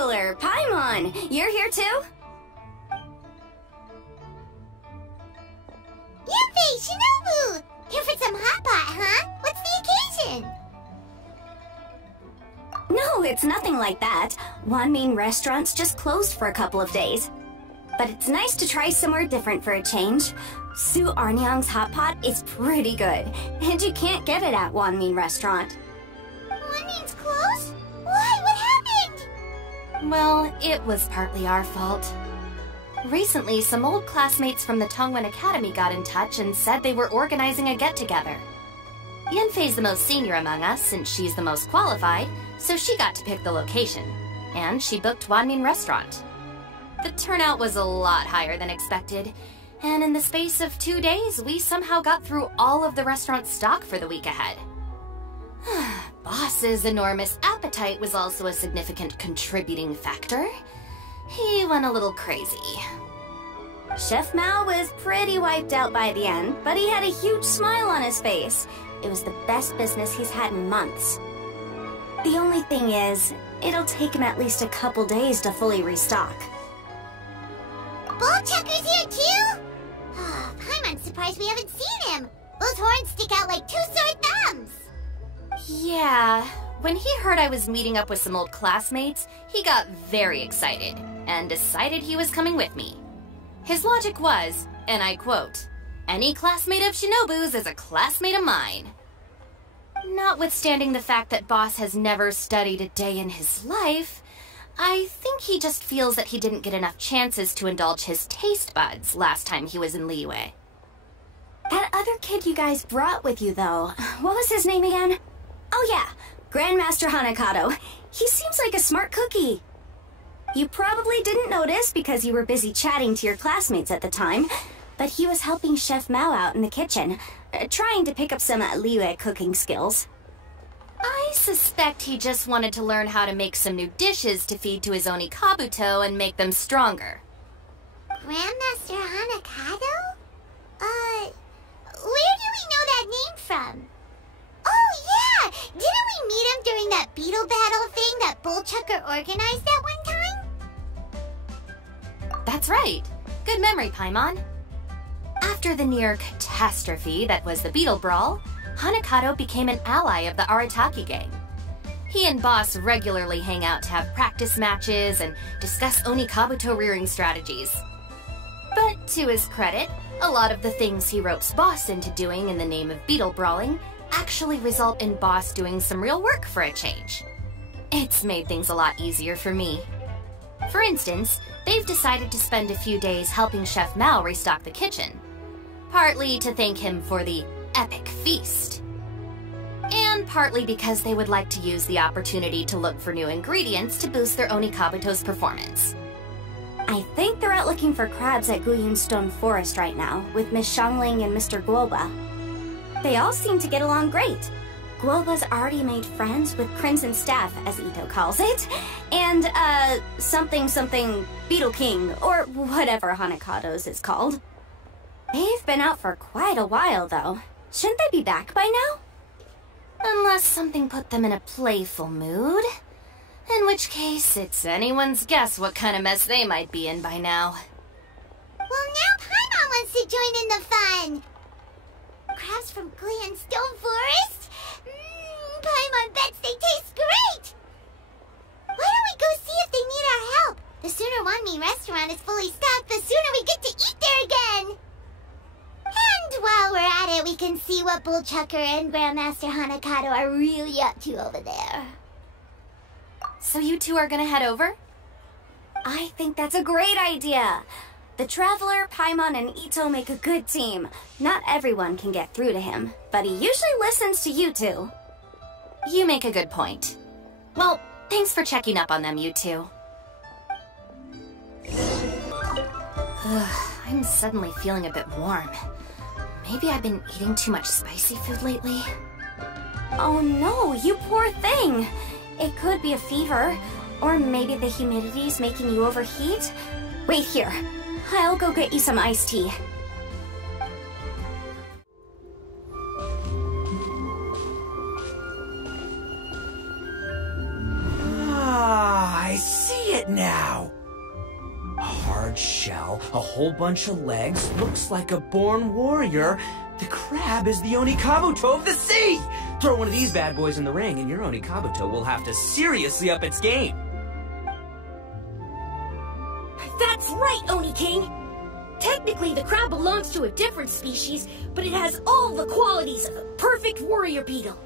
Traveler, Paimon! You're here too? Yuffie, Shinobu! Here for some hot pot, huh? What's the occasion? No, it's nothing like that. Wanmin restaurant's just closed for a couple of days. But it's nice to try somewhere different for a change. Su Arnyang's hot pot is pretty good, and you can't get it at Wanmin restaurant. Wanmin's closed? Why? What happened? Well, it was partly our fault. Recently, some old classmates from the Tongwen Academy got in touch and said they were organizing a get-together. Yanfei's the most senior among us, since she's the most qualified, so she got to pick the location. And she booked Wanmin Restaurant. The turnout was a lot higher than expected, and in the space of 2 days, we somehow got through all of the restaurant's stock for the week ahead. Boss's enormous appetite was also a significant contributing factor. He went a little crazy. Chef Mao was pretty wiped out by the end, but he had a huge smile on his face. It was the best business he's had in months. The only thing is, it'll take him at least a couple days to fully restock. Bullchucker's here too? Paimon's surprised we haven't seen him. Those horns stick out like two sore thumbs. Yeah, when he heard I was meeting up with some old classmates, he got very excited and decided he was coming with me. His logic was, and I quote, "Any classmate of Shinobu's is a classmate of mine." Notwithstanding the fact that Boss has never studied a day in his life, I think he just feels that he didn't get enough chances to indulge his taste buds last time he was in Liyue. That other kid you guys brought with you, though, what was his name again? Oh yeah, Grandmaster Hanakato. He seems like a smart cookie. You probably didn't notice because you were busy chatting to your classmates at the time, but he was helping Chef Mao out in the kitchen, trying to pick up some Liyue cooking skills. I suspect he just wanted to learn how to make some new dishes to feed to his Oni Kabuto and make them stronger. Grandmaster Hanakato? Where do we know that name from? Oh yeah! Didn't we meet him during that Beetle Battle thing that Bullchucker organized that one time? That's right. Good memory, Paimon. After the near catastrophe that was the Beetle Brawl, Hanakato became an ally of the Arataki gang. He and Boss regularly hang out to have practice matches and discuss Oni Kabuto rearing strategies. But to his credit, a lot of the things he ropes Boss into doing in the name of Beetle Brawling actually result in Boss doing some real work for a change. It's made things a lot easier for me. For instance, they've decided to spend a few days helping Chef Mao restock the kitchen, partly to thank him for the epic feast, and partly because they would like to use the opportunity to look for new ingredients to boost their Oni Kabuto's performance. I think they're out looking for crabs at Guyun Stone Forest right now, with Miss Shangling and Mr. Guoba. They all seem to get along great. Guoba's already made friends with Crimson Staff, as Itto calls it, and, something Beetle King, or whatever Hanakato's is called. They've been out for quite a while, though. Shouldn't they be back by now? Unless something put them in a playful mood. In which case, it's anyone's guess what kind of mess they might be in by now. Well, now Paimon wants to join in the fun! Crabs from Guyun Stone Forest? Paimon bets they taste great! Why don't we go see if they need our help? The sooner Wanmin restaurant is fully stocked, the sooner we get to eat there again! And while we're at it, we can see what Bullchucker and Grandmaster Hanakato are really up to over there. So you two are gonna head over? I think that's a great idea. The Traveler, Paimon, and Itto make a good team. Not everyone can get through to him, but he usually listens to you two. You make a good point. Well, thanks for checking up on them, you two. I'm suddenly feeling a bit warm. Maybe I've been eating too much spicy food lately. Oh no, you poor thing! It could be a fever, or maybe the humidity's making you overheat. Wait here, I'll go get you some iced tea. Ah, I see whole bunch of legs, looks like a born warrior. The crab is the Onikabuto of the sea! Throw one of these bad boys in the ring and your Onikabuto will have to seriously up its game. That's right, Oni King! Technically, the crab belongs to a different species, but it has all the qualities of a perfect warrior beetle.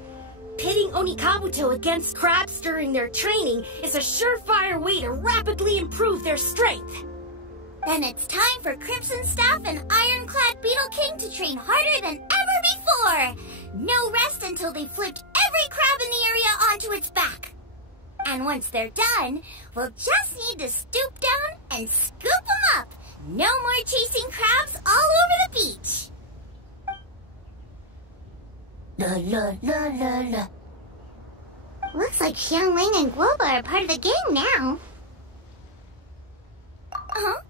Pitting Onikabuto against crabs during their training is a surefire way to rapidly improve their strength. Then it's time for Crimson Staff and Ironclad Beetle King to train harder than ever before. No rest until they've flipped every crab in the area onto its back. And once they're done, we'll just need to stoop down and scoop them up. No more chasing crabs all over the beach. La la la la la. Looks like Xiangling and Guoba are part of the gang now. Huh?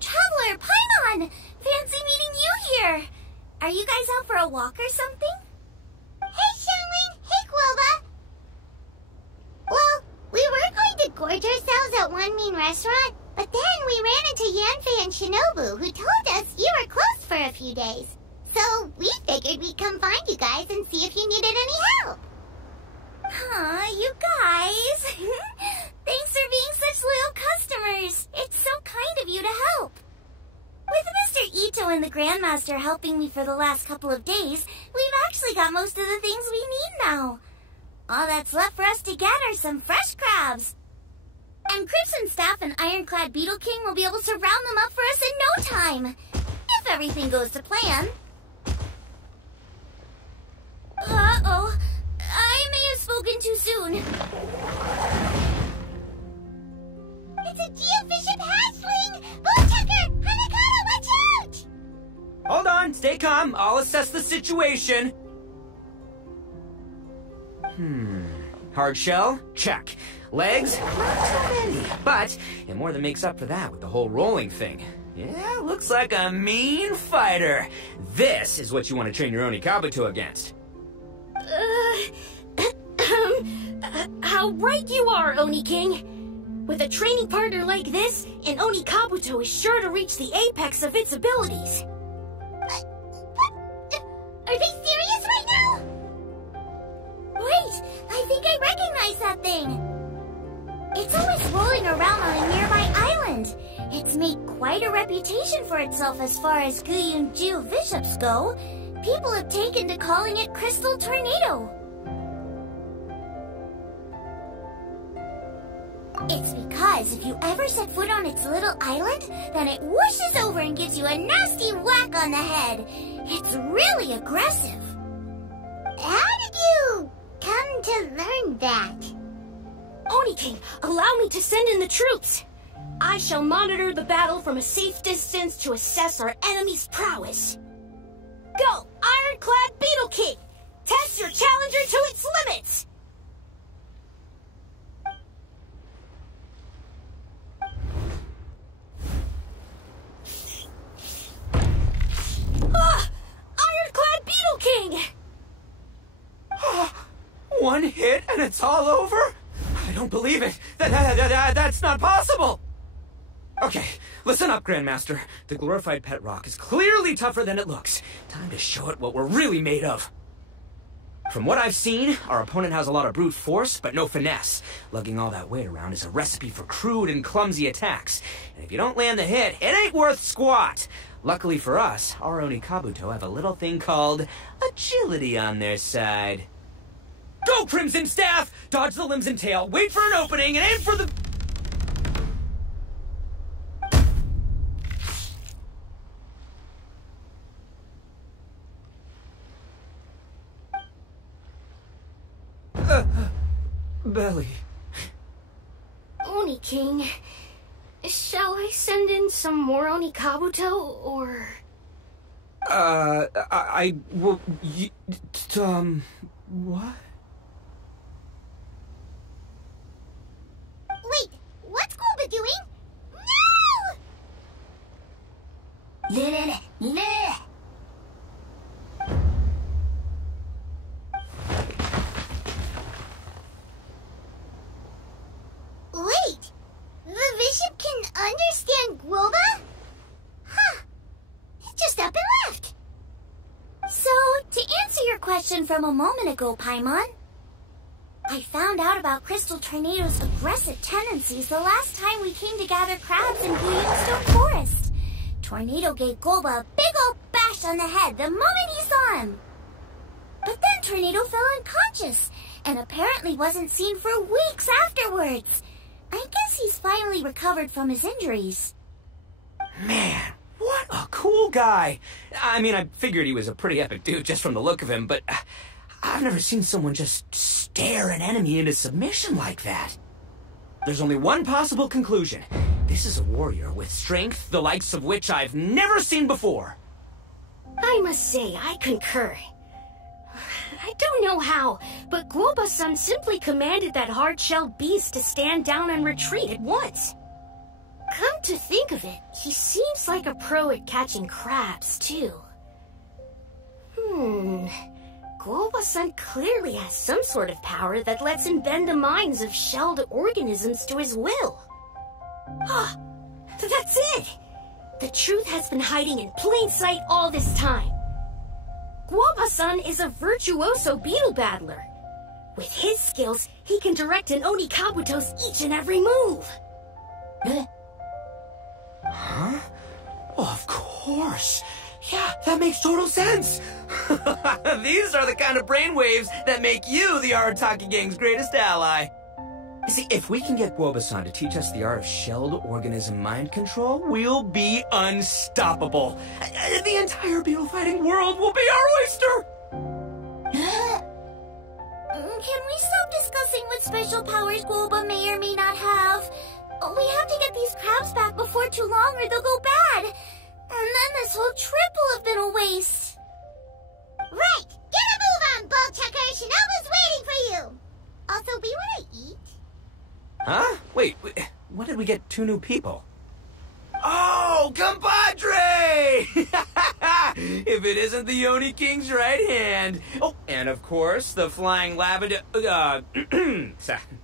Traveler, Paimon! Fancy meeting you here! Are you guys out for a walk or something? Hey, Xiangling! Hey, Guoba! Well, we were going to gorge ourselves at one mean restaurant, but then we ran into Yanfei and Shinobu, who told us you were closed for a few days. So we figured we'd come find you guys and see if you needed any help. Aw, you guys! Thanks for being such loyal customers. It's so kind of you to help. With Mr. Itto and the Grandmaster helping me for the last couple of days, we've actually got most of the things we need now. All that's left for us to get are some fresh crabs. And Crimson Staff and Ironclad Beetle King will be able to round them up for us in no time. If everything goes to plan. Uh-oh. I may have spoken too soon. It's a geofishing hatchling! Bullchecker! Hanakata, watch out! Hold on, stay calm. I'll assess the situation. Hard shell? Check. Legs? Not so many. But it more than makes up for that with the whole rolling thing. Yeah, looks like a mean fighter. This is what you want to train your Onikabuto against. How right you are, Oni King! With a training partner like this, an Onikabuto is sure to reach the apex of its abilities. Are they serious right now? Wait, I think I recognize that thing. It's always rolling around on a nearby island. It's made quite a reputation for itself as far as Guyun-ju bishops go. People have taken to calling it Crystal Tornado. It's because if you ever set foot on its little island, then it whooshes over and gives you a nasty whack on the head. It's really aggressive. How did you come to learn that? Oni King, allow me to send in the troops. I shall monitor the battle from a safe distance to assess our enemy's prowess. Go, Ironclad Beetle King! Test your challenger to its limits! Ironclad Beetle King! One hit and it's all over? I don't believe it. That's not possible. Okay, listen up, Grandmaster. The glorified pet rock is clearly tougher than it looks. Time to show it what we're really made of. From what I've seen, our opponent has a lot of brute force, but no finesse. Lugging all that weight around is a recipe for crude and clumsy attacks. And if you don't land the hit, it ain't worth squat. Luckily for us, our Onikabuto have a little thing called agility on their side. Go, Crimson Staff! Dodge the limbs and tail, wait for an opening, and aim for the... belly. Oni King, shall I send in some more Onikabuto, or... I will... what? Wait, what's Guoba doing? No! Wait, the bishop can understand Guoba? So, to answer your question from a moment ago, Paimon, I found out about Crystal Tornado's aggressive tendencies the last time we came to gather crabs in Stone Forest. Tornado gave Golba a big old bash on the head the moment he saw him. But then Tornado fell unconscious, and apparently wasn't seen for weeks afterwards. I guess he's finally recovered from his injuries. Man, what a cool guy. I mean, I figured he was a pretty epic dude just from the look of him, but I've never seen someone just stare an enemy into submission like that. There's only one possible conclusion. This is a warrior with strength the likes of which I've never seen before. I must say, I concur. I don't know how, but Guoba-san simply commanded that hard-shelled beast to stand down and retreat at once. Come to think of it, he seems like a pro at catching crabs, too. Guoba-san clearly has some sort of power that lets him bend the minds of shelled organisms to his will. Ah, that's it! The truth has been hiding in plain sight all this time. Guoba-san is a virtuoso beetle battler. With his skills, he can direct an Oni Kabuto's each and every move. Huh? Oh, of course. Yeah, that makes total sense. These are the kind of brainwaves that make you the Arataki gang's greatest ally. You see, if we can get Guoba-san to teach us the art of shelled organism mind control, we'll be unstoppable. The entire beetle fighting world will be our oyster! Can we stop discussing what special powers Guoba may or may not have? We have to get these crabs back before too long or they'll go bad. And then this whole trip will have been a waste. Right! Get a move on, Bullchucker! Shinobu's waiting for you! Also, we want to eat. Huh? Wait, when did we get 2 new people? Oh, compadre! If it isn't the Oni King's right hand. Oh, and of course, the flying lavender...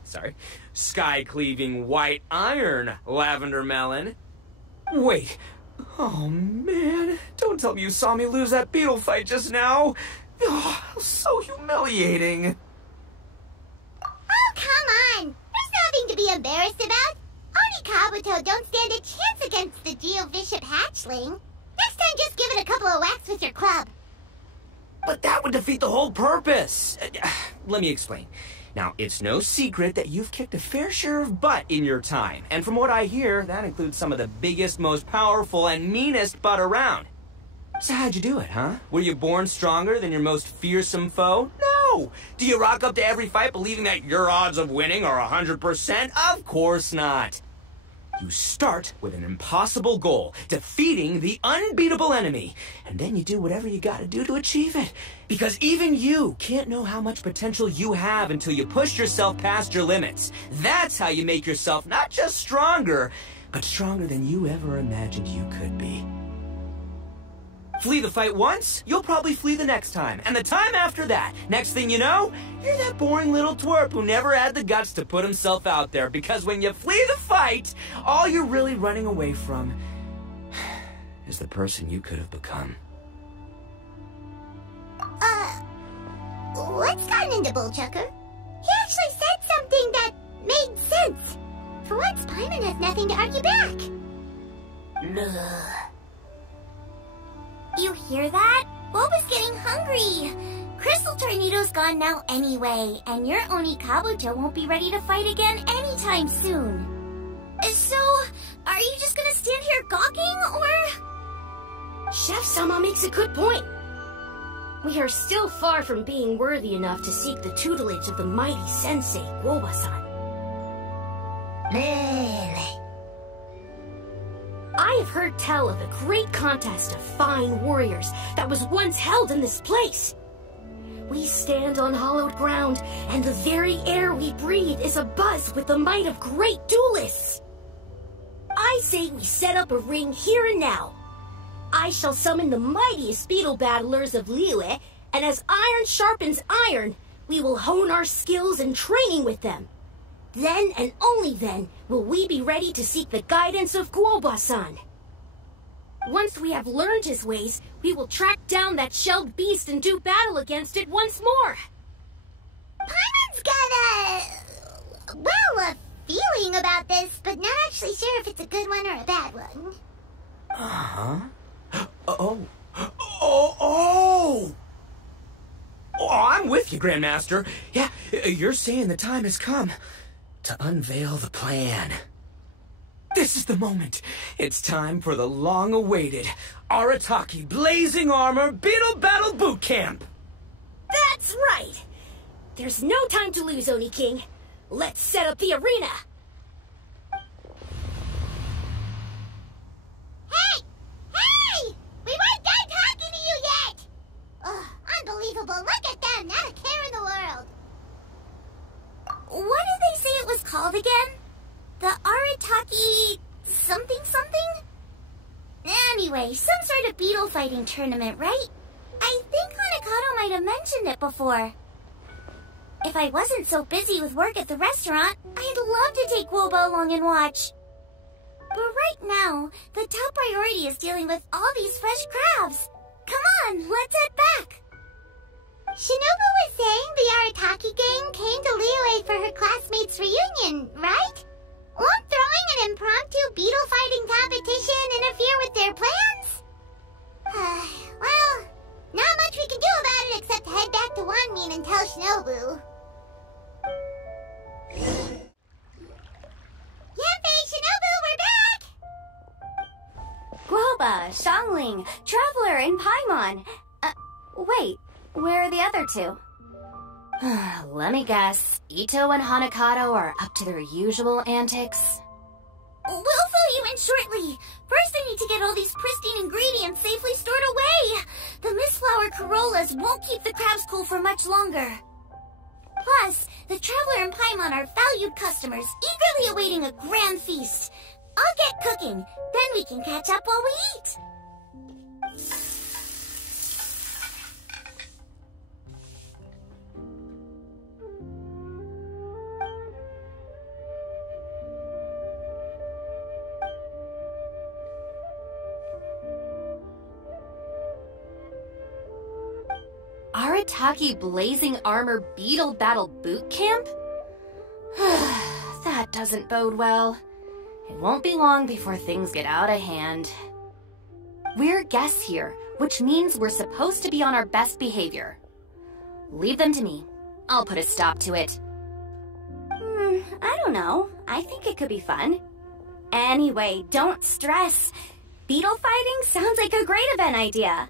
sorry. Sky-cleaving white iron lavender melon. Wait. Oh, man. Don't tell me you saw me lose that beetle fight just now. Oh, so humiliating. Oh, come on. There's nothing to be embarrassed about. Oni Kabuto don't stand a chance against the Geovishap hatchling. Next time, just give it a couple of whacks with your club. But that would defeat the whole purpose. Let me explain. Now, it's no secret that you've kicked a fair share of butt in your time. And from what I hear, that includes some of the biggest, most powerful, and meanest butt around. So how'd you do it, huh? Were you born stronger than your most fearsome foe? No! Do you rock up to every fight believing that your odds of winning are 100%? Of course not. You start with an impossible goal, defeating the unbeatable enemy, and then you do whatever you gotta do to achieve it. Because even you can't know how much potential you have until you push yourself past your limits. That's how you make yourself not just stronger, but stronger than you ever imagined you could be. Flee the fight once, you'll probably flee the next time, and the time after that. Next thing you know, you're that boring little twerp who never had the guts to put himself out there, because when you flee the fight, all you're really running away from is the person you could have become. What's gotten into Bullchucker? He actually said something that made sense. For once, Paimon has nothing to argue back. You hear that? Boba's getting hungry. Crystal Tornado's gone now anyway, and your Oni Kabuto won't be ready to fight again anytime soon. So, are you just gonna stand here gawking, or...? Chef-sama makes a good point. We are still far from being worthy enough to seek the tutelage of the mighty sensei, Guoba-san. I have heard tell of a great contest of fine warriors that was once held in this place. We stand on hallowed ground, and the very air we breathe is abuzz with the might of great duelists. I say we set up a ring here and now. I shall summon the mightiest beetle battlers of Liyue, and as iron sharpens iron, we will hone our skills and training with them. Then and only then will we be ready to seek the guidance of Guoba-san. Once we have learned his ways, we will track down that shelled beast and do battle against it once more. Paimon's got a feeling about this, but not actually sure if it's a good one or a bad one. Uh-huh. Oh, I'm with you, Grandmaster. Yeah, you're saying the time has come to unveil the plan. This is the moment. It's time for the long-awaited Arataki Blazing Armor Beetle Battle Boot Camp. That's right. There's no time to lose, Oni King. Let's set up the arena. Hey! We weren't done talking to you yet! Ugh, unbelievable. Look at them. Not a care in the world. What did they say it was called again? The Arataki something? Anyway, some sort of beetle fighting tournament, right? I think Hanakato might have mentioned it before. If I wasn't so busy with work at the restaurant, I'd love to take Guoba along and watch. But right now, the top priority is dealing with all these fresh crabs. Come on, let's head back. Shinobu was saying the Arataki gang came to Liyue for her classmates' reunion, right? Won't throwing an impromptu beetle fighting competition interfere with their plans? Well, not much we can do about it except head back to Wanmin and tell Shinobu. Yanfei, Shinobu, we're back! Guoba, Xiangling, Traveler, and Paimon. Wait, where are the other two? Let me guess. Itto and Hanakato are up to their usual antics? We'll fill you in shortly. First, I need to get all these pristine ingredients safely stored away. The mistflower corollas won't keep the crabs cool for much longer. Plus, the Traveler and Paimon are valued customers, eagerly awaiting a grand feast. I'll get cooking, then we can catch up while we eat. Arataki Blazing Armor Beetle Battle Boot Camp? That doesn't bode well. It won't be long before things get out of hand. We're guests here, which means we're supposed to be on our best behavior. Leave them to me. I'll put a stop to it. I don't know. I think it could be fun. Anyway, don't stress. Beetle fighting sounds like a great event idea.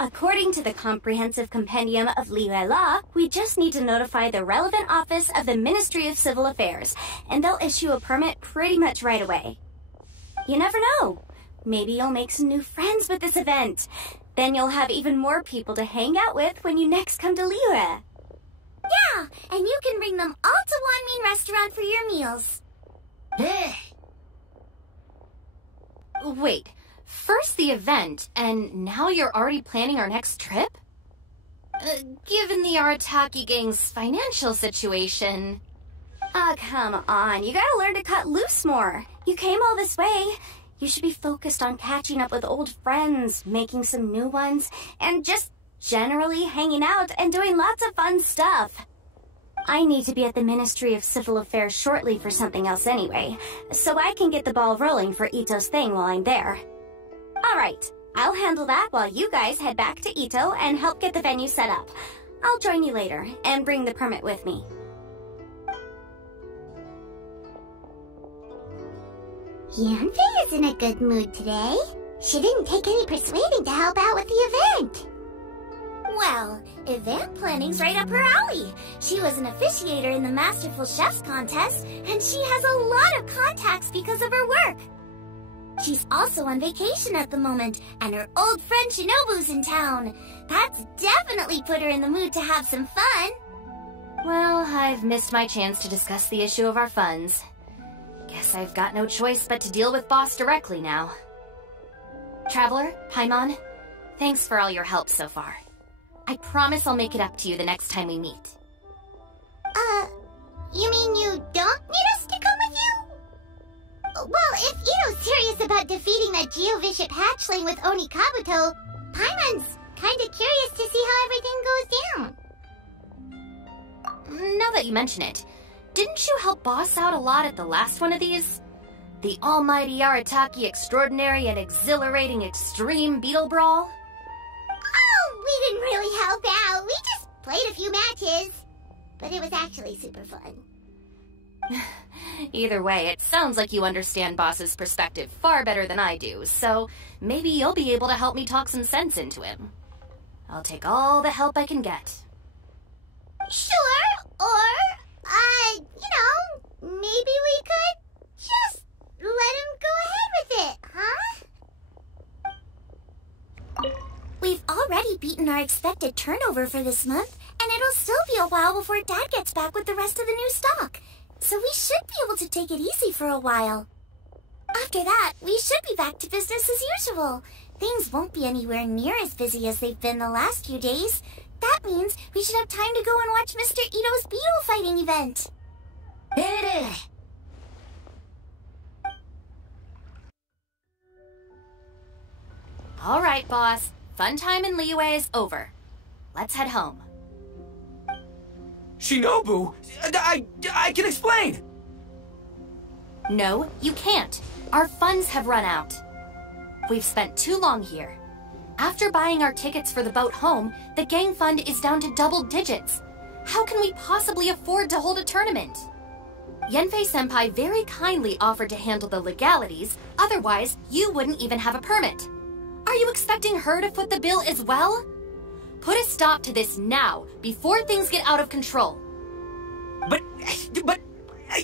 According to the Comprehensive Compendium of Liyue Law, we just need to notify the relevant office of the Ministry of Civil Affairs, and they'll issue a permit pretty much right away. You never know. Maybe you'll make some new friends with this event. Then you'll have even more people to hang out with when you next come to Liyue. Yeah, and you can bring them all to Wanmin Restaurant for your meals. Wait. First the event, and now you're already planning our next trip? Given the Arataki gang's financial situation... Come on. You gotta learn to cut loose more. You came all this way. You should be focused on catching up with old friends, making some new ones, and just generally hanging out and doing lots of fun stuff. I need to be at the Ministry of Civil Affairs shortly for something else anyway, so I can get the ball rolling for Itto's thing while I'm there. Alright, I'll handle that while you guys head back to Itto and help get the venue set up. I'll join you later and bring the permit with me. Yanfei is in a good mood today. She didn't take any persuading to help out with the event. Well, event planning's right up her alley. She was an officiator in the Masterful Chefs contest, and she has a lot of contacts because of her work. She's also on vacation at the moment, and her old friend Shinobu's in town. That's definitely put her in the mood to have some fun. Well, I've missed my chance to discuss the issue of our funds. Guess I've got no choice but to deal with Boss directly now. Traveler, Paimon, thanks for all your help so far. I promise I'll make it up to you the next time we meet. You mean you don't need us to come with you? Well, if Itto's serious about defeating that Geovicious hatchling with Oni Kabuto, Paimon's kinda curious to see how everything goes down. Now that you mention it, didn't you help Boss out a lot at the last one of these? The almighty Arataki extraordinary and exhilarating extreme Beetle Brawl? Oh, we didn't really help out. We just played a few matches. But it was actually super fun. Either way, it sounds like you understand Boss's perspective far better than I do, so maybe you'll be able to help me talk some sense into him. I'll take all the help I can get. Sure, or, maybe we could just let him go ahead with it, huh? We've already beaten our expected turnover for this month, and it'll still be a while before Dad gets back with the rest of the new stock. So we should be able to take it easy for a while. After that, we should be back to business as usual. Things won't be anywhere near as busy as they've been the last few days. That means we should have time to go and watch Mr. Itto's beetle fighting event. All right, Boss. Fun time in Liyue is over. Let's head home. Shinobu, I can explain. No, you can't. Our funds have run out. We've spent too long here. After buying our tickets for the boat home, the gang fund is down to double digits. How can we possibly afford to hold a tournament? Yanfei-senpai very kindly offered to handle the legalities, otherwise you wouldn't even have a permit. Are you expecting her to foot the bill as well? Put a stop to this now, before things get out of control. But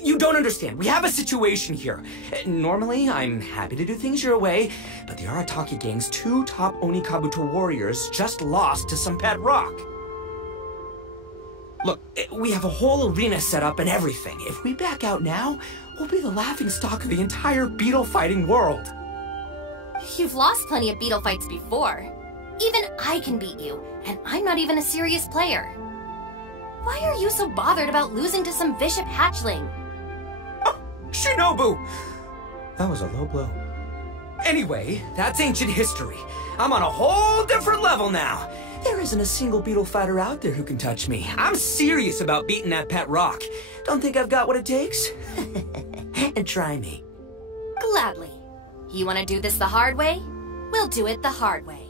you don't understand. We have a situation here. Normally, I'm happy to do things your way, but the Arataki gang's 2 top Oni Kabuto warriors just lost to some pet rock. Look, we have a whole arena set up and everything. If we back out now, we'll be the laughingstock of the entire beetle fighting world. You've lost plenty of beetle fights before. Even I can beat you, and I'm not even a serious player. Why are you so bothered about losing to some vicious hatchling? Oh, Shinobu! That was a low blow. Anyway, that's ancient history. I'm on a whole different level now. There isn't a single beetle fighter out there who can touch me. I'm serious about beating that pet rock. Don't think I've got what it takes? And try me. Gladly. You want to do this the hard way? We'll do it the hard way.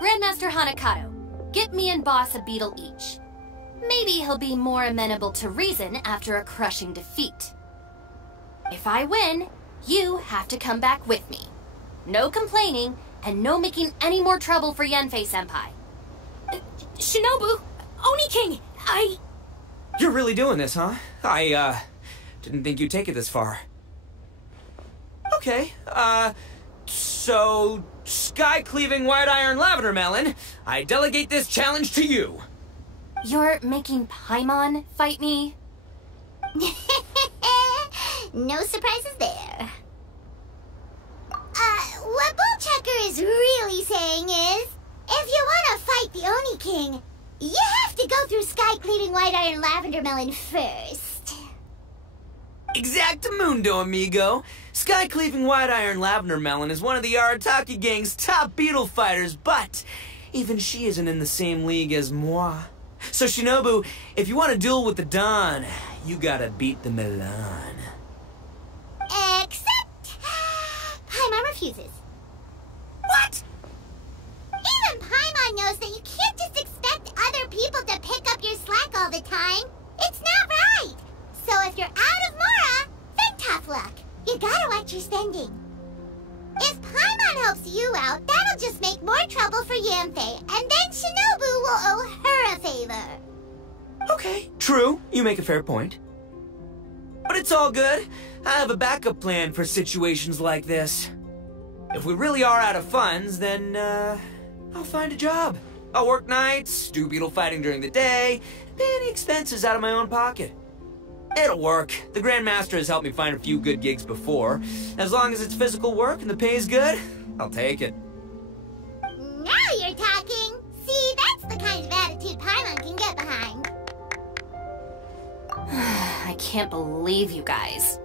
Grandmaster Hanakato, get me and Boss a beetle each. Maybe he'll be more amenable to reason after a crushing defeat. If I win, you have to come back with me. No complaining, and no making any more trouble for Yanfei-senpai. Shinobu! Oni King! You're really doing this, huh? I didn't think you'd take it this far. Okay, so, sky-cleaving white iron lavender melon, I delegate this challenge to you. You're making Paimon fight me? No surprises there. What Bullchecker is really saying is, if you want to fight the Oni King, you have to go through sky-cleaving white iron lavender melon first. Exactamundo, amigo. Sky-cleaving white iron lavender melon is one of the Arataki gang's top beetle fighters, but even she isn't in the same league as moi. So Shinobu, if you want to duel with the Don, you gotta beat the Milan. Except Paimon refuses. What? Even Paimon knows that you can't just expect other people to pick up your slack all the time. It's not right. So if you're out of Mora, then tough luck. You gotta watch your spending. If Paimon helps you out, that'll just make more trouble for Yanfei, and then Shinobu will owe her a favor. Okay, true. You make a fair point. But it's all good. I have a backup plan for situations like this. If we really are out of funds, then, I'll find a job. I'll work nights, do beetle fighting during the day, pay any expenses out of my own pocket. It'll work. The Grandmaster has helped me find a few good gigs before. As long as it's physical work and the pay's good, I'll take it. Now you're talking. See, that's the kind of attitude Paimon can get behind. I can't believe you guys.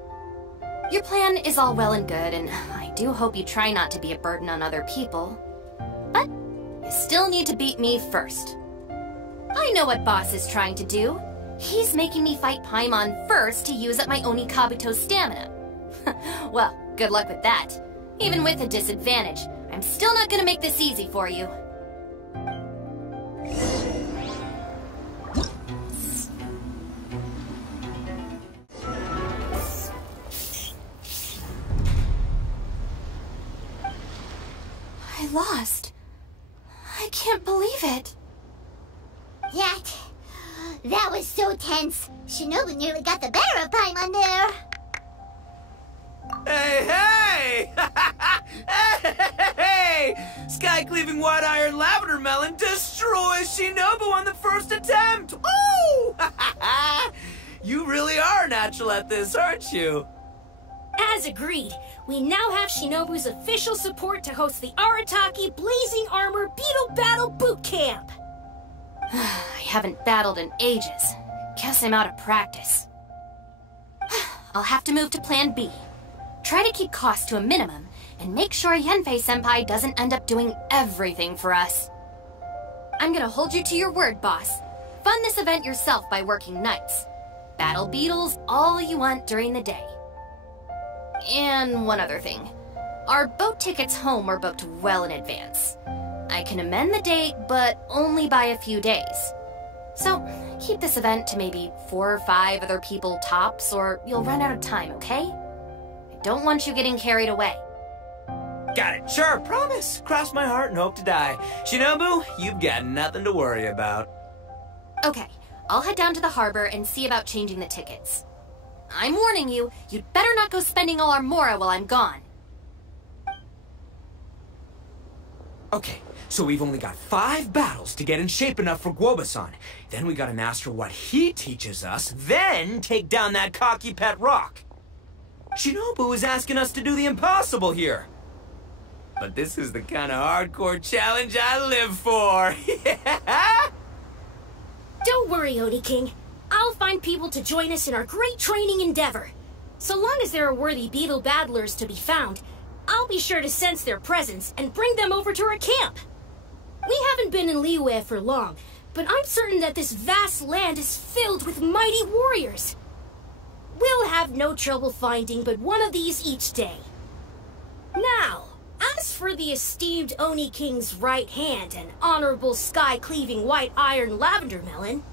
Your plan is all well and good, and I do hope you try not to be a burden on other people. But you still need to beat me first. I know what Boss is trying to do. He's making me fight Paimon first to use up my Oni Kabuto's stamina. Well, good luck with that. Even with a disadvantage, I'm still not gonna make this easy for you. I lost. I can't believe it. That was so tense. Shinobu nearly got the better of Paimon there. Hey! Hey! Sky-cleaving white iron lavender melon destroys Shinobu on the first attempt! Woo! You really are natural at this, aren't you? As agreed, we now have Shinobu's official support to host the Arataki Blazing Armor Beetle Battle Boot Camp. I haven't battled in ages. Guess I'm out of practice. I'll have to move to Plan B. Try to keep costs to a minimum, and make sure Yanfei-senpai doesn't end up doing everything for us. I'm gonna hold you to your word, boss. Fund this event yourself by working nights. Battle beetles all you want during the day. And one other thing. Our boat tickets home were booked well in advance. I can amend the date, but only by a few days. So, keep this event to maybe 4 or 5 other people tops, or you'll run out of time, okay? I don't want you getting carried away. Got it. Sure, promise. Cross my heart and hope to die. Shinobu, you've got nothing to worry about. Okay, I'll head down to the harbor and see about changing the tickets. I'm warning you, you'd better not go spending all our mora while I'm gone. Okay, so we've only got 5 battles to get in shape enough for Guoba-san. Then we gotta master what he teaches us, then take down that cocky pet rock. Shinobu is asking us to do the impossible here. But this is the kind of hardcore challenge I live for. Yeah! Don't worry, Oni King. I'll find people to join us in our great training endeavor. So long as there are worthy beetle battlers to be found, I'll be sure to sense their presence and bring them over to our camp. We haven't been in Liyue for long, but I'm certain that this vast land is filled with mighty warriors. We'll have no trouble finding but one of these each day. Now, as for the esteemed Oni King's right hand and honorable sky-cleaving white iron lavender melon...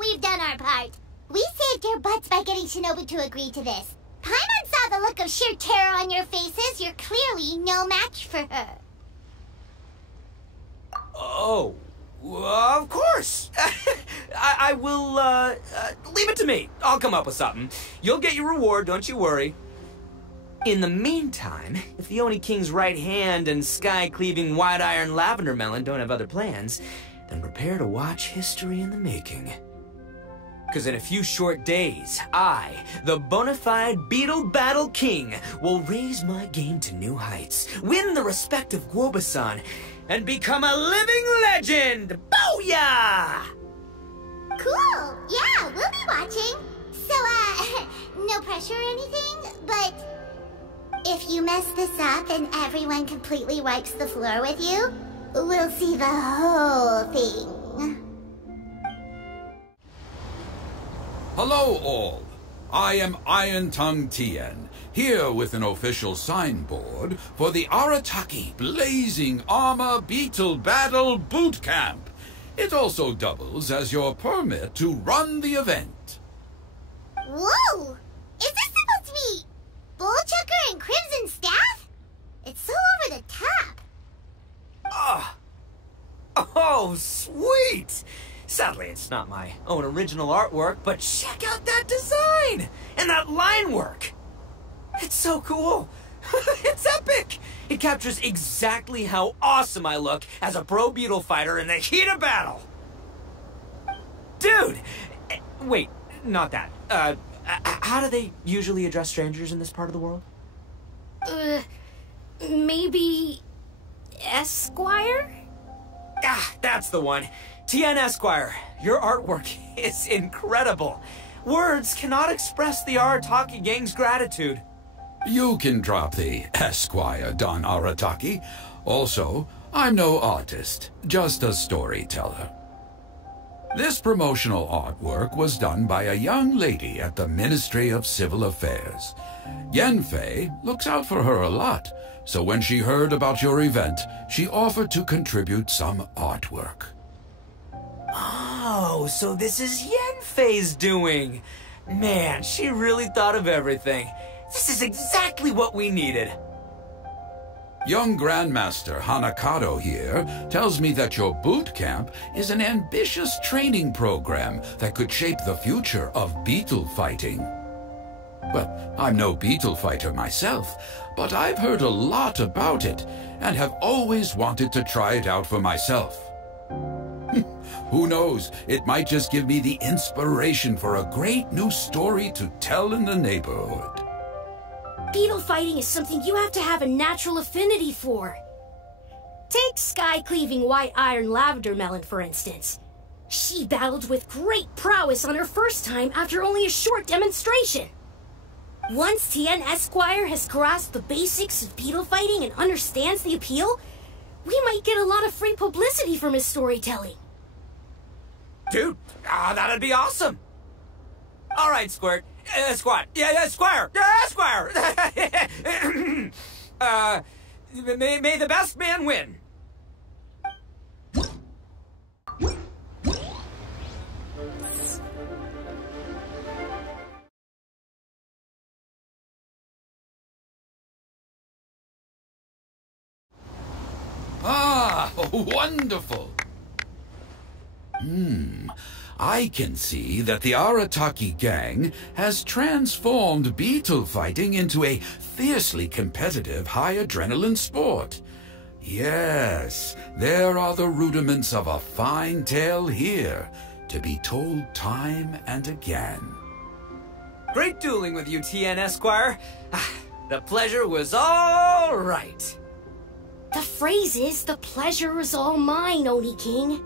We've done our part. We saved your butts by getting Shinobu to agree to this. Paimon saw the look of sheer terror on your faces. You're clearly no match for her. Oh, of course. I will, leave it to me. I'll come up with something. You'll get your reward, don't you worry. In the meantime, if the Oni King's right hand and sky-cleaving white iron lavender melon don't have other plans, then prepare to watch history in the making. Because in a few short days, I, the bona fide Beetle Battle King, will raise my game to new heights, win the respect of Guoba-san, and become a living legend! Booyah! Cool. Yeah, we'll be watching. So, no pressure or anything, but if you mess this up and everyone completely wipes the floor with you, we'll see the whole thing. Hello all, I am Iron Tongue Tien, here with an official signboard for the Arataki Blazing Armor Beetle Battle Boot Camp. It also doubles as your permit to run the event. Whoa! Is this supposed to be Bullchucker and Crimson Staff? It's so over the top. Oh, sweet! Sadly, it's not my own original artwork, but check out that design! And that line work! It's so cool! It's epic! It captures exactly how awesome I look as a pro beetle fighter in the heat of battle! Dude! Wait, not that. How do they usually address strangers in this part of the world? Maybe... Esquire? Ah, that's the one. Tien Esquire, your artwork is incredible. Words cannot express the Arataki gang's gratitude. You can drop the Esquire, Don Arataki. Also, I'm no artist, just a storyteller. This promotional artwork was done by a young lady at the Ministry of Civil Affairs. Yenfei looks out for her a lot, so when she heard about your event, she offered to contribute some artwork. Oh, so this is Yenfei's doing. Man, she really thought of everything. This is exactly what we needed. Young Grandmaster Hanakato here tells me that your boot camp is an ambitious training program that could shape the future of beetle fighting. Well, I'm no beetle fighter myself, but I've heard a lot about it and have always wanted to try it out for myself. Who knows, it might just give me the inspiration for a great new story to tell in the neighborhood. Beetle fighting is something you have to have a natural affinity for. Take sky-cleaving white iron lavender melon, for instance. She battled with great prowess on her first time after only a short demonstration. Once Tien Esquire has grasped the basics of beetle fighting and understands the appeal, we might get a lot of free publicity from his storytelling. Dude, that'd be awesome. All right, Squirt. Squad. Squire. Squire. May the best man win. Ah, wonderful. I can see that the Arataki gang has transformed beetle fighting into a fiercely competitive high-adrenaline sport. Yes, there are the rudiments of a fine tale here, to be told time and again. Great dueling with you, Tien Esquire. The pleasure was all right. The phrase is, the pleasure is all mine, Oni King.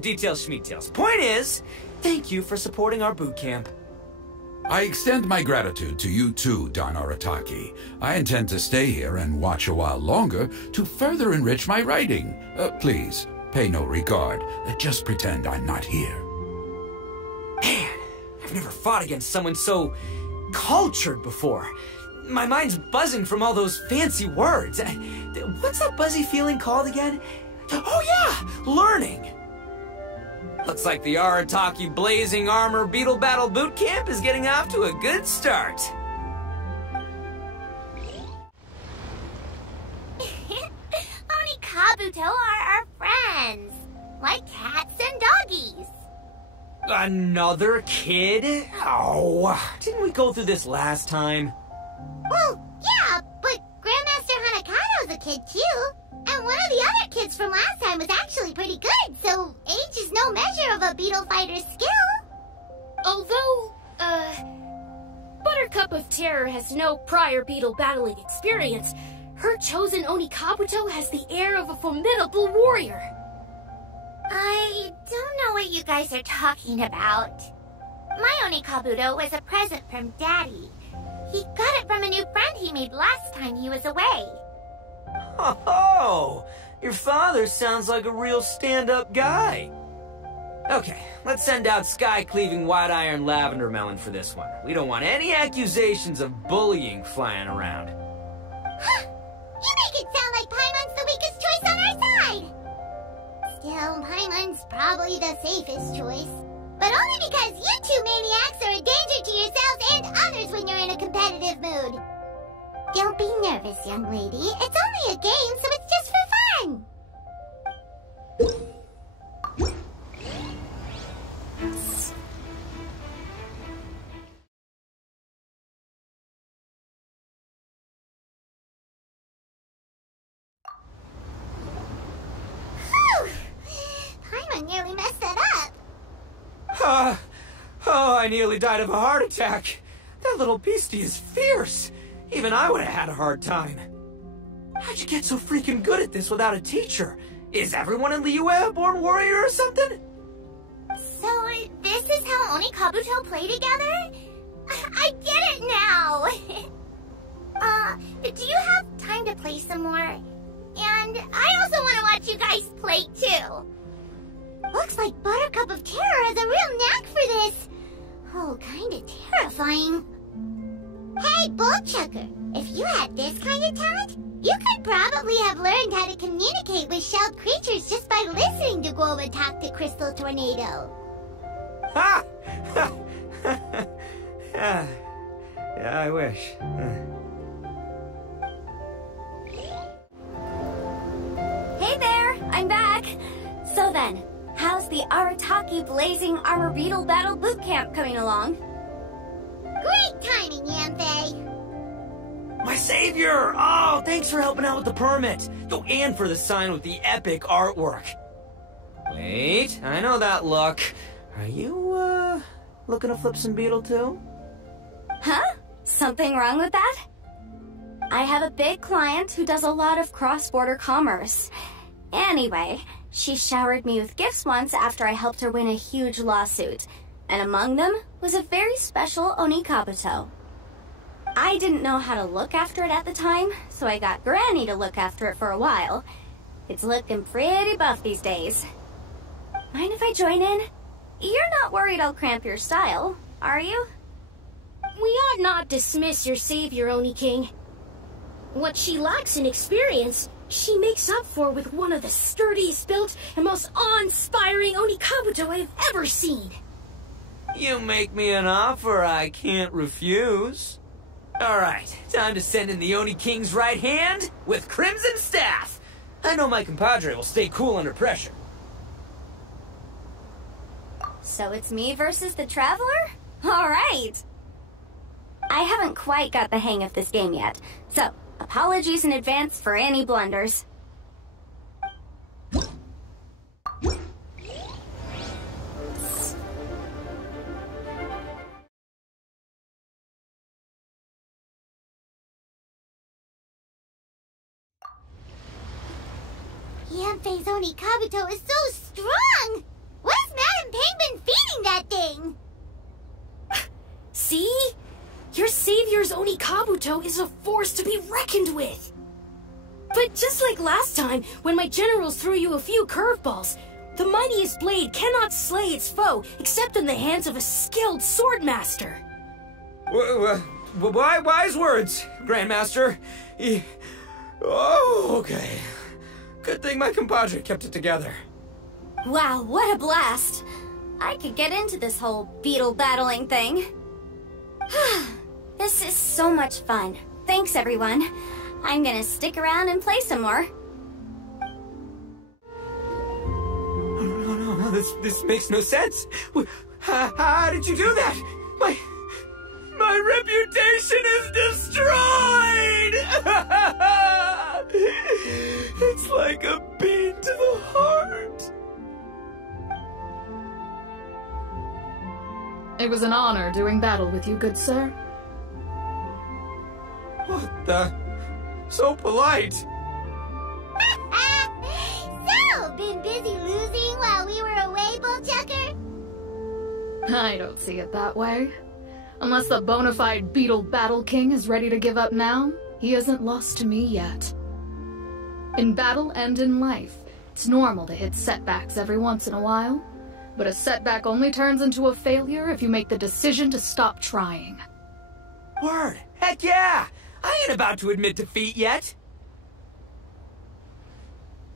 Details schmeetails. Point is, thank you for supporting our boot camp. I extend my gratitude to you too, Don Arataki. I intend to stay here and watch a while longer to further enrich my writing. Please, pay no regard. Just pretend I'm not here. Man, I've never fought against someone so cultured before. My mind's buzzing from all those fancy words. What's that buzzy feeling called again? Oh yeah, learning. Looks like the Arataki Blazing Armor Beetle Battle Boot Camp is getting off to a good start. Oni Kabuto are our friends, like cats and doggies. Another kid? Oh, didn't we go through this last time? Well, yeah, but Grandmaster Hanakado's a kid too. And one of the other kids from last time was actually pretty good, so age is no measure of a beetle fighter's skill. Although, Buttercup of Terror has no prior beetle battling experience, her chosen Oni Kabuto has the air of a formidable warrior. I don't know what you guys are talking about. My Oni Kabuto was a present from Daddy. He got it from a new friend he made last time he was away. Oh, your father sounds like a real stand-up guy. Okay, let's send out sky-cleaving white iron lavender melon for this one. We don't want any accusations of bullying flying around. Huh, you make it sound like Paimon's the weakest choice on our side. Still, Paimon's probably the safest choice. But only because you two maniacs are a danger to yourselves and others when you're in a competitive mood. Don't be nervous, young lady. It's only a game, so it's just for fun. Whew! Paimon nearly messed that up. Oh, I nearly died of a heart attack. That little beastie is fierce. Even I would have had a hard time. How'd you get so freaking good at this without a teacher? Is everyone in Liyue a born warrior or something? So, this this is how Oni Kabuto play together? I get it now! Do you have time to play some more? And I also want to watch you guys play too. Looks like Buttercup of Terror has a real knack for this. Oh, kinda terrifying. Hey, Bullchucker, if you had this kind of talent, you could probably have learned how to communicate with shelled creatures just by listening to Guoba talk to Crystal Tornado. Ha! Yeah, I wish. Hey there, I'm back. So then, how's the Arataki Blazing Armor Beetle Battle Bootcamp coming along? Great timing, Yanfei. My savior! Oh, thanks for helping out with the permit. Oh, and for the sign with the epic artwork. Wait, I know that look. Are you, looking to flip some beetle too? Huh? Something wrong with that? I have a big client who does a lot of cross-border commerce. Anyway, she showered me with gifts once after I helped her win a huge lawsuit. And among them was a very special Oni Kabuto. I didn't know how to look after it at the time, so I got Granny to look after it for a while. It's looking pretty buff these days. Mind if I join in? You're not worried I'll cramp your style, are you? We ought not dismiss your savior, Oni King. What she lacks in experience, she makes up for with one of the sturdiest built and most awe-inspiring Oni Kabuto I have ever seen. You make me an offer I can't refuse. Alright, time to send in the Oni King's right hand with Crimson Staff. I know my compadre will stay cool under pressure. So it's me versus the Traveler? Alright! I haven't quite got the hang of this game yet, so apologies in advance for any blunders. Yanfei's Oni Kabuto is so strong! Why's Madam Penguin feeding that thing? See? Your savior's Oni Kabuto is a force to be reckoned with. But just like last time, when my generals threw you a few curveballs, the mightiest blade cannot slay its foe except in the hands of a skilled swordmaster. Wise words, Grandmaster. Oh, okay. Good thing my compadre kept it together. Wow, what a blast! I could get into this whole beetle battling thing. This is so much fun. Thanks, everyone. I'm gonna stick around and play some more. No, this makes no sense. How did you do that? My reputation is destroyed! It's like a pain to the heart. It was an honor doing battle with you, good sir. What the? So polite. So, been busy losing while we were away, Bullchucker? I don't see it that way. Unless the bona fide Beetle Battle King is ready to give up now, he isn't lost to me yet. In battle and in life, it's normal to hit setbacks every once in a while, but a setback only turns into a failure if you make the decision to stop trying. Word. Heck yeah! I ain't about to admit defeat yet.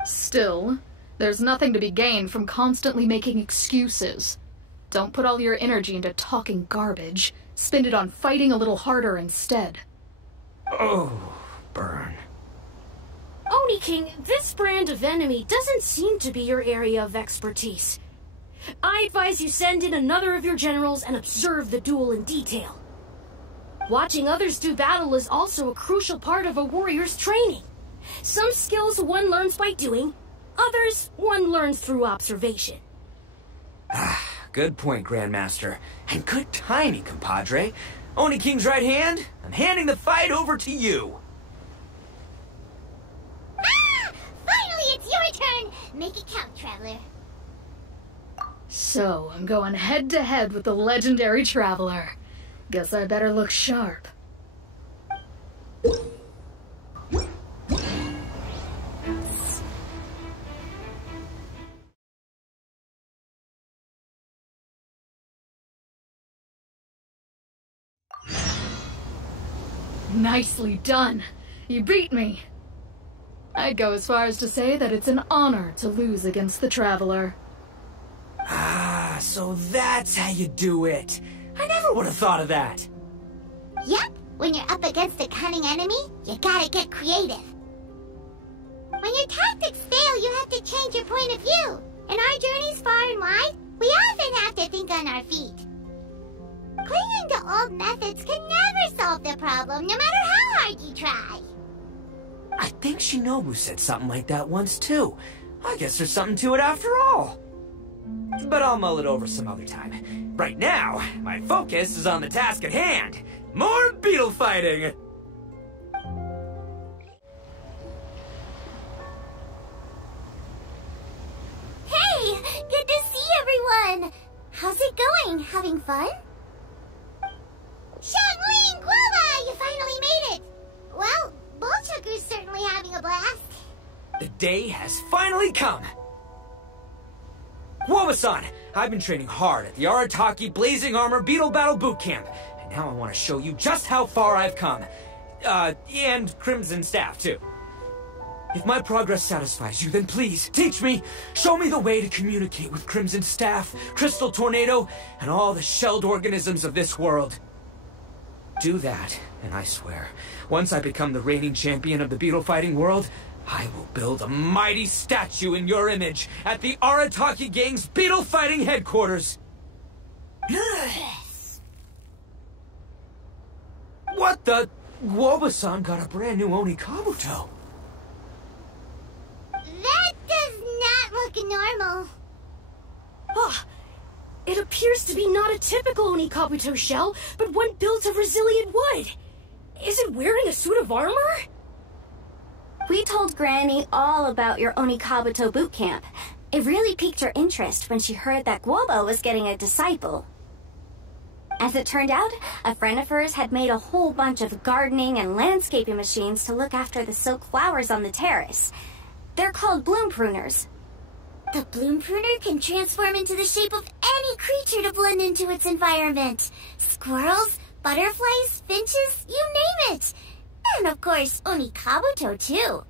Still, there's nothing to be gained from constantly making excuses. Don't put all your energy into talking garbage. Spend it on fighting a little harder instead. Oh, burn. Oni King, this brand of enemy doesn't seem to be your area of expertise. I advise you send in another of your generals and observe the duel in detail. Watching others do battle is also a crucial part of a warrior's training. Some skills one learns by doing, others one learns through observation. Good point, Grandmaster. And good timing, compadre. Oni King's right hand, I'm handing the fight over to you. Finally, it's your turn! Make it count, Traveler. So, I'm going head-to-head with the legendary Traveler. Guess I better look sharp. Nicely done. You beat me. I'd go as far as to say that it's an honor to lose against the Traveler. Ah, so that's how you do it. I never would have thought of that. Yep, when you're up against a cunning enemy, you gotta get creative. When your tactics fail, you have to change your point of view. In our journeys far and wide, we often have to think on our feet. Clinging to old methods can never solve the problem, no matter how hard you try. I think Shinobu said something like that once, too. I guess there's something to it after all. But I'll mull it over some other time. Right now, my focus is on the task at hand. More beetle fighting! Hey! Good to see everyone! How's it going? Having fun? Xiangling Guava! You finally made it! Well, Bullchucker's certainly having a blast. The day has finally come! Woba-san, I've been training hard at the Arataki Blazing Armor Beetle Battle Boot Camp, and now I want to show you just how far I've come. And Crimson Staff, too. If my progress satisfies you, then please, teach me, show me the way to communicate with Crimson Staff, Crystal Tornado, and all the shelled organisms of this world. Do that, and I swear, once I become the reigning champion of the beetle fighting world, I will build a mighty statue in your image at the Arataki Gang's beetle fighting headquarters. What the? Woba-san got a brand new Oni Kabuto. That does not look normal. Ah, it appears to be not a typical Oni Kabuto shell, but one built of resilient wood. Is it wearing a suit of armor? We told Granny all about your Oni Kabuto boot camp. It really piqued her interest when she heard that Guoba was getting a disciple. As it turned out, a friend of hers had made a whole bunch of gardening and landscaping machines to look after the silk flowers on the terrace. They're called bloom pruners. The bloom pruner can transform into the shape of any creature to blend into its environment. Squirrels, butterflies, finches, you name it. And of course, Oni Kabuto too.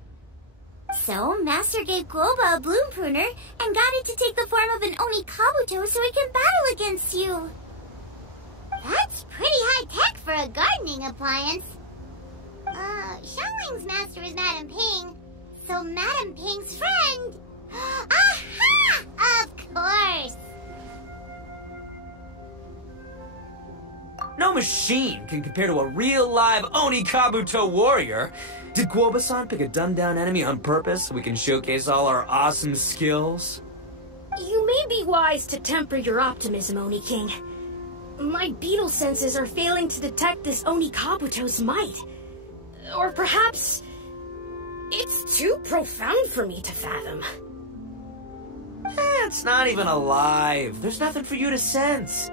So, Master gave Guoba a bloom pruner and got it to take the form of an Oni Kabuto so it can battle against you. That's pretty high-tech for a gardening appliance. Xiangling's master is Madame Ping, so Madame Ping's friend... Aha! Of course! No machine can compare to a real live Oni Kabuto warrior. Did Guoba-san pick a dumbed-down enemy on purpose so we can showcase all our awesome skills? You may be wise to temper your optimism, Oni King. My beetle senses are failing to detect this Oni Kabuto's might. Or perhaps... it's too profound for me to fathom. It's not even alive. There's nothing for you to sense.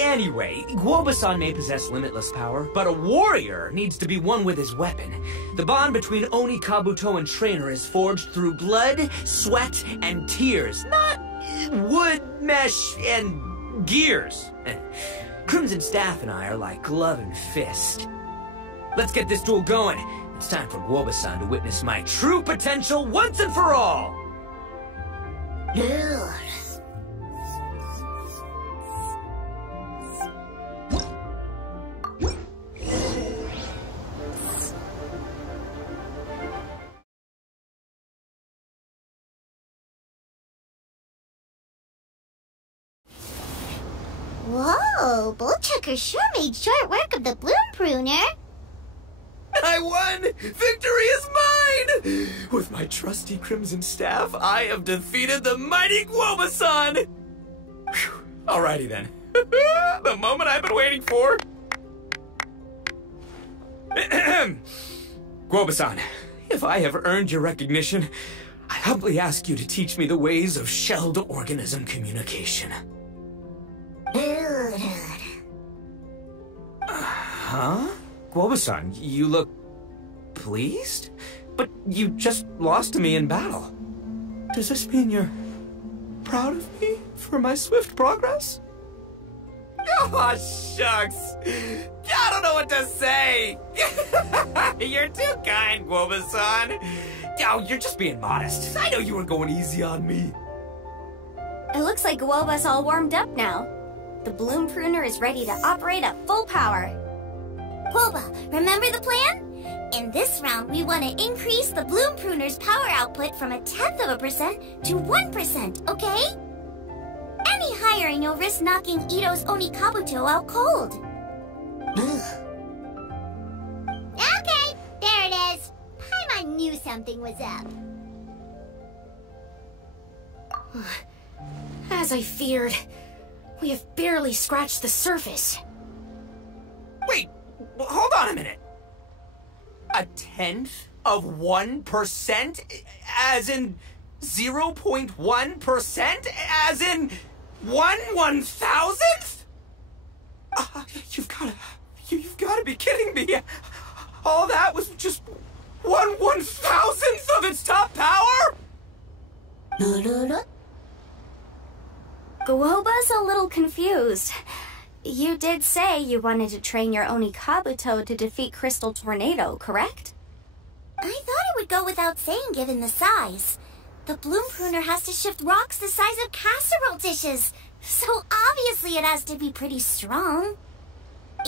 Anyway, Guoba-san may possess limitless power, but a warrior needs to be one with his weapon. The bond between Oni Kabuto and trainer is forged through blood, sweat, and tears, not wood, mesh, and gears. Crimson Staff and I are like glove and fist. Let's get this duel going. It's time for Guoba-san to witness my true potential once and for all! Whoa, Bullchucker sure made short work of the bloom pruner. I won! Victory is mine! With my trusty Crimson Staff, I have defeated the mighty Guoba-san! Whew. Alrighty then. The moment I've been waiting for. Guoba-san, if I have earned your recognition, I humbly ask you to teach me the ways of shelled organism communication. Huh? Guoba-san, you look pleased? But you just lost to me in battle. Does this mean you're proud of me for my swift progress? Oh, shucks. I don't know what to say. You're too kind, Guoba-san. Oh, you're just being modest. I know you were going easy on me. It looks like Guoba's all warmed up now. The bloom pruner is ready to operate at full power. Guoba, remember the plan? In this round, we want to increase the bloom pruner's power output from 0.1% to 1%, okay? Any higher and you'll risk knocking Itto's Onikabuto out cold. Okay, there it is. Paimon knew something was up. As I feared, we have barely scratched the surface. Wait, hold on a minute. 0.1%? As in 0.1%? As in 1/1000th? You've gotta be kidding me. All that was just 1/1000th of its top power? Guoba's a little confused. You did say you wanted to train your Onikabuto to defeat Crystal Tornado, correct? I thought it would go without saying given the size. The bloom pruner has to shift rocks the size of casserole dishes, so obviously it has to be pretty strong.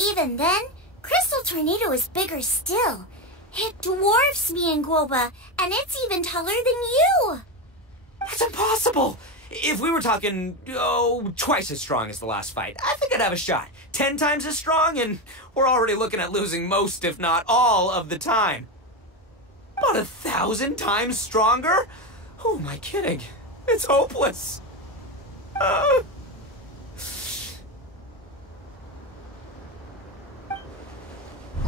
Even then, Crystal Tornado is bigger still. It dwarfs me and Guoba, and it's even taller than you. That's impossible! If we were talking, twice as strong as the last fight, I think I'd have a shot. 10 times as strong, and we're already looking at losing most, if not all, of the time. But 1,000 times stronger? Who am I kidding? It's hopeless.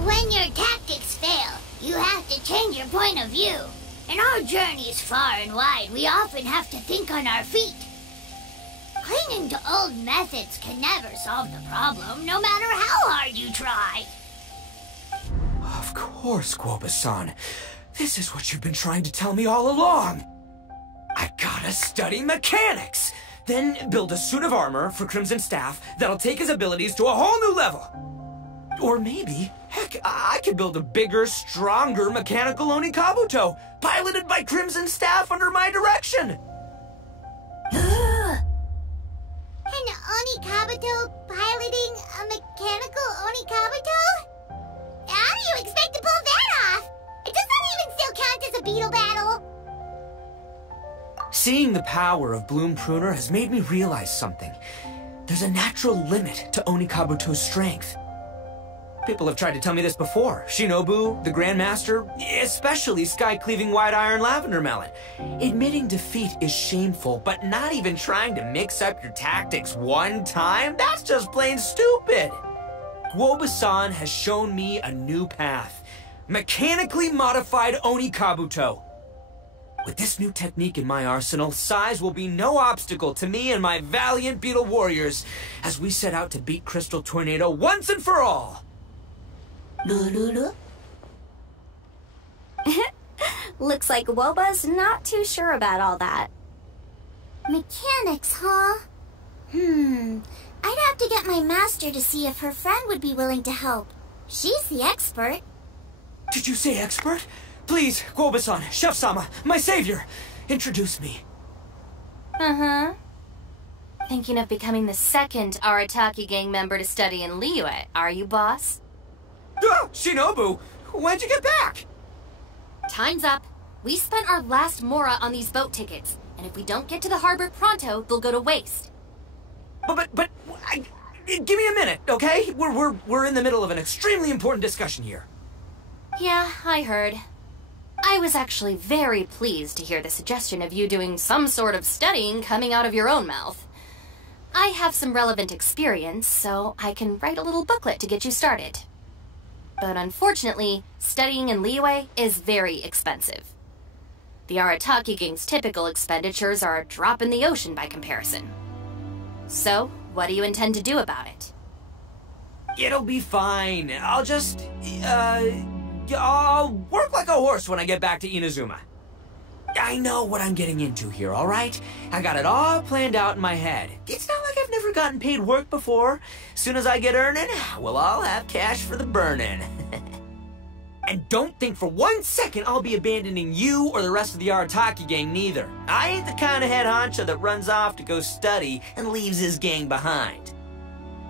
When your tactics fail, you have to change your point of view. In our journeys far and wide, we often have to think on our feet. Clinging to old methods can never solve the problem, no matter how hard you try. Of course, Guoba-san. This is what you've been trying to tell me all along. I gotta study mechanics, then build a suit of armor for Crimson Staff that'll take his abilities to a whole new level. Or maybe, heck, I could build a bigger, stronger mechanical Onikabuto, piloted by Crimson Staff under my direction. An Onikabuto piloting a mechanical Onikabuto? How do you expect to pull that off? Does that even still count as a Beetle Battle? Seeing the power of Bloom Pruner has made me realize something. There's a natural limit to Onikabuto's strength. People have tried to tell me this before. Shinobu, the Grandmaster, especially Sky-Cleaving White Iron Lavender Melon. Admitting defeat is shameful, but not even trying to mix up your tactics one time? That's just plain stupid! Guoba-san has shown me a new path. Mechanically modified Onikabuto. With this new technique in my arsenal, size will be no obstacle to me and my valiant Beetle Warriors as we set out to beat Crystal Tornado once and for all! Looks like Guoba's not too sure about all that. Mechanics, huh? I'd have to get my master to see if her friend would be willing to help. She's the expert. Did you say expert? Please, Guoba-san, Chef-sama, my savior, introduce me. Uh-huh. Thinking of becoming the second Arataki gang member to study in Liyue, are you, boss? Shinobu, when'd you get back? Time's up. We spent our last mora on these boat tickets, and if we don't get to the harbor pronto, they'll go to waste. But, give me a minute, okay? We're in the middle of an extremely important discussion here. Yeah, I heard. I was actually very pleased to hear the suggestion of you doing some sort of studying coming out of your own mouth. I have some relevant experience, so I can write a little booklet to get you started. But unfortunately, studying in Liyue is very expensive. The Arataki gang's typical expenditures are a drop in the ocean by comparison. So, what do you intend to do about it? It'll be fine. I'll just, I'll work like a horse when I get back to Inazuma. I know what I'm getting into here, all right? I got it all planned out in my head. It's not like I've never gotten paid work before. Soon as I get earning, we'll all have cash for the burning. And don't think for 1 second I'll be abandoning you or the rest of the Arataki gang neither. I ain't the kind of head honcho that runs off to go study and leaves his gang behind.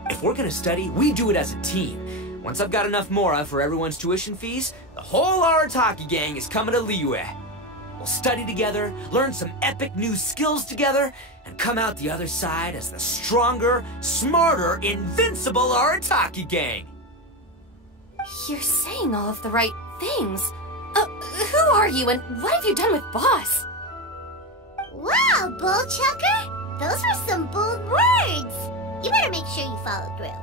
If we're gonna study, we do it as a team. Once I've got enough mora for everyone's tuition fees, the whole Arataki gang is coming to Liyue. We'll study together, learn some epic new skills together, and come out the other side as the stronger, smarter, invincible Arataki gang. You're saying all of the right things. Who are you and what have you done with Boss? Wow, Bullchucker! Those were some bold words! You better make sure you follow through.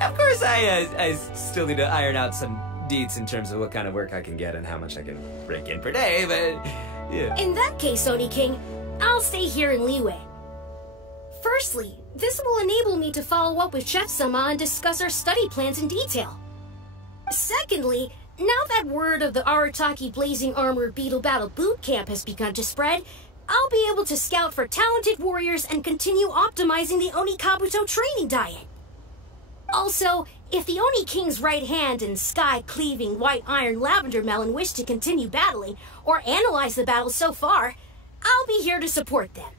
Of course, I still need to iron out some deets in terms of what kind of work I can get and how much I can rake in per day, but yeah. In that case, Oni King, I'll stay here in Liyue. Firstly, this will enable me to follow up with Chef Sama and discuss our study plans in detail. Secondly, now that word of the Arataki Blazing Armor Beetle Battle Boot Camp has begun to spread, I'll be able to scout for talented warriors and continue optimizing the Oni Kabuto training diet. Also, if the Oni King's right hand and sky-cleaving white iron lavender melon wish to continue battling or analyze the battle so far, I'll be here to support them.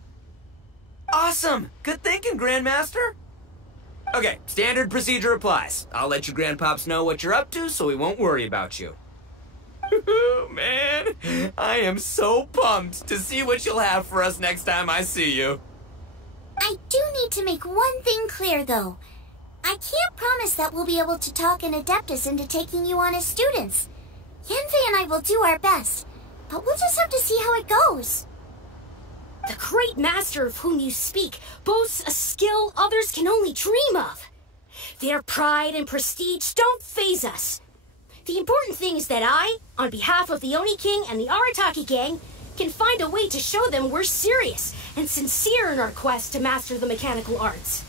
Awesome! Good thinking, Grandmaster! Okay, standard procedure applies. I'll let you Grandpops know what you're up to so we won't worry about you. Man, I am so pumped to see what you'll have for us next time I see you. I do need to make one thing clear, though. I can't promise that we'll be able to talk an Adeptus into taking you on as students. Yanfei and I will do our best, but we'll just have to see how it goes. The great master of whom you speak boasts a skill others can only dream of. Their pride and prestige don't faze us. The important thing is that I, on behalf of the Oni King and the Arataki gang, can find a way to show them we're serious and sincere in our quest to master the mechanical arts.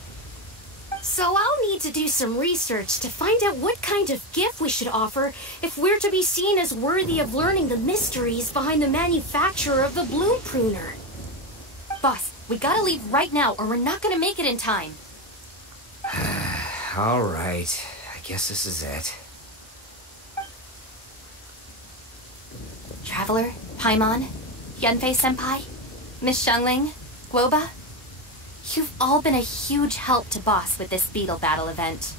So I'll need to do some research to find out what kind of gift we should offer if we're to be seen as worthy of learning the mysteries behind the manufacture of the Bloom Pruner. Boss, we gotta leave right now or we're not gonna make it in time. All right, I guess this is it. Traveler, Paimon, Yanfei-senpai, Miss Xiangling, Guoba, you've all been a huge help to Boss with this Beetle Battle event.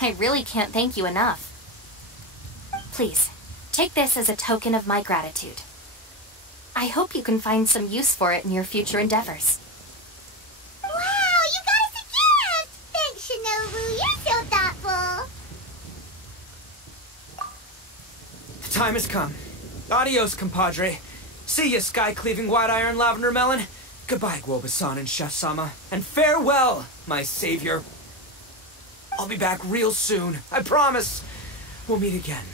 I really can't thank you enough. Please, take this as a token of my gratitude. I hope you can find some use for it in your future endeavors. Wow, you got us a gift! Thanks, Shinobu. You're so thoughtful. The time has come. Adios, compadre. See ya, sky-cleaving white iron lavender melon. Goodbye, Guoba-san and Chef-sama. And farewell, my savior. I'll be back real soon. I promise. We'll meet again.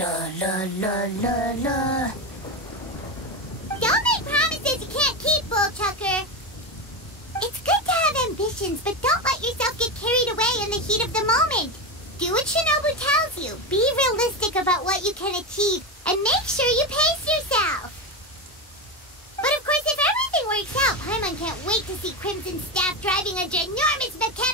La la la la la. Don't make promises you can't keep, Bullchucker. It's good to have ambitions, but don't let yourself get carried away in the heat of the moment. Do what Shinobu tells you. Be realistic about what you can achieve, and make sure you pace yourself. But of course, if everything works out, Paimon can't wait to see Crimson Staff driving a ginormous mechanical